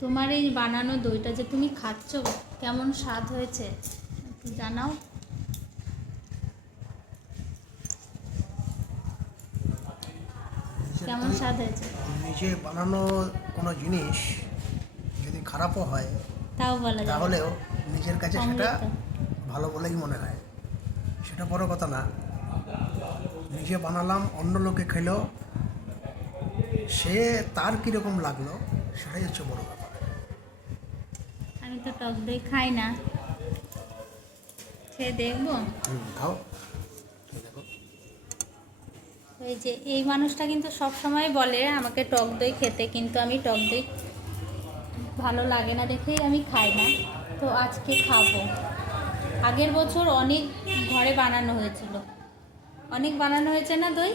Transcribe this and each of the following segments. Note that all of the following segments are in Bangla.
তোমার এই বানানো দইটা যে তুমি খাচ্ছ কেমন স্বাদ হয়েছে একটু জানাও। কেমন স্বাদ হয়েছে? নিজে বানানো কোনো জিনিস যদি খারাপও হয় তাও বলা যাবে তাহলেও নিজের কাছে সেটা অমৃত। ভালো বলেই মনে হয়। সেটা বড় কথা না, নিজে বানালাম, অন্য লোকে খেলো, সে তার কীরকম লাগলো সেটাই হচ্ছে বড় ব্যাপার। আমি তো টক দই খাই না, খেয়ে দেখবো। খাও। এই যে এই মানুষটা কিন্তু সব সময় বলে আমাকে টক দই খেতে, কিন্তু আমি টক দই ভালো লাগে না দেখেই আমি খাই না। তো আজকে খাবো। আগের বছর অনেক ঘরে বানানো হয়েছিল, অনেক বানানো হয়েছে না দই,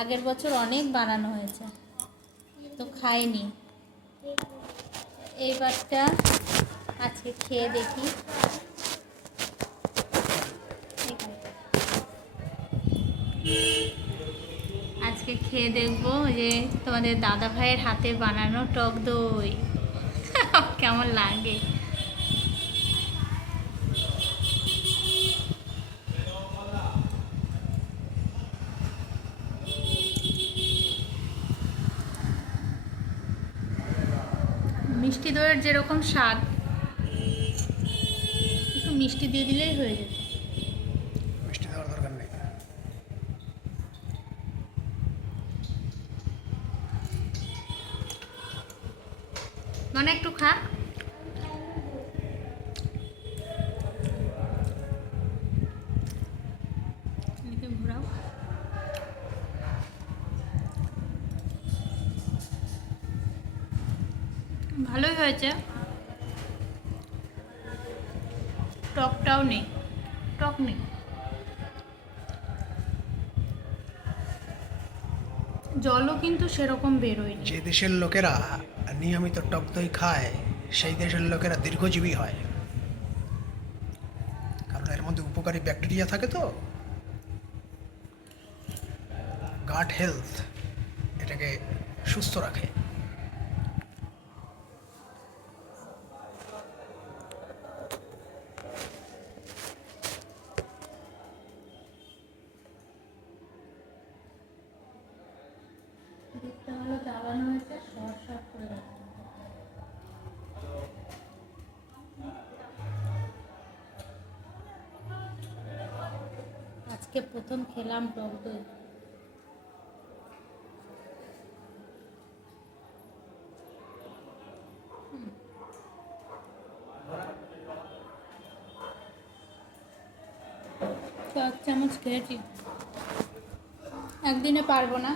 আগের বছর অনেক বানানো হয়েছে, তো খাইনি। এইবারটা আজকে খেয়ে দেখি। আজকে খেয়ে দেখবো যে তোমাদের দাদা ভাইয়ের হাতে বানানো টক দই কেমন লাগে। মিষ্টি দইয়ের যেরকম স্বাদ, একটু মিষ্টি দিয়ে দিলেই হয়ে যেত। মিষ্টি দেওয়ার দরকার নেই। মানে একটু খা। এদিকে ঘোরাও। ভালোই হয়েছে, টকটাও নেই, টক নেই। জলও কিন্তু সেরকম বেরোয়নি। যে দেশের লোকেরা নিয়মিত টক দই খায় সেই দেশের লোকেরা দীর্ঘজীবী হয়, কারণ এর মধ্যে উপকারী ব্যাকটেরিয়া থাকে, তো গাট হেলথ এটাকে সুস্থ রাখে। দিকটা হলো চালানো হয়েছে শর্ট শর্ট করে রাখতে হবে। আজকে প্রথম খেলাম টক দই। তো 1 চামচ খেয়েছি, একদিনে পারবো না,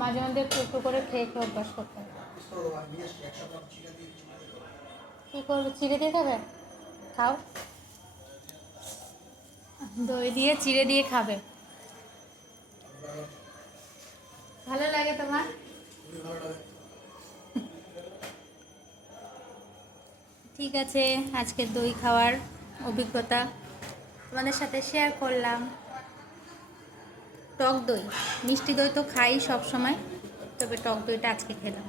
মাঝে মাঝে একটু একটু করে খেয়ে খেয়ে অভ্যাস করতে হবে। কী করবে, চিড়ে দিয়ে খাবে? খাও, দই দিয়ে চিড়ে দিয়ে খাবে, ভালো লাগে তোমার? ঠিক আছে, আজকে দই খাওয়ার অভিজ্ঞতা তোমাদের সাথে শেয়ার করলাম। টক দই, মিষ্টি দই তো খাই সব সময়, তবে টক দইটা আজকে খেলাম।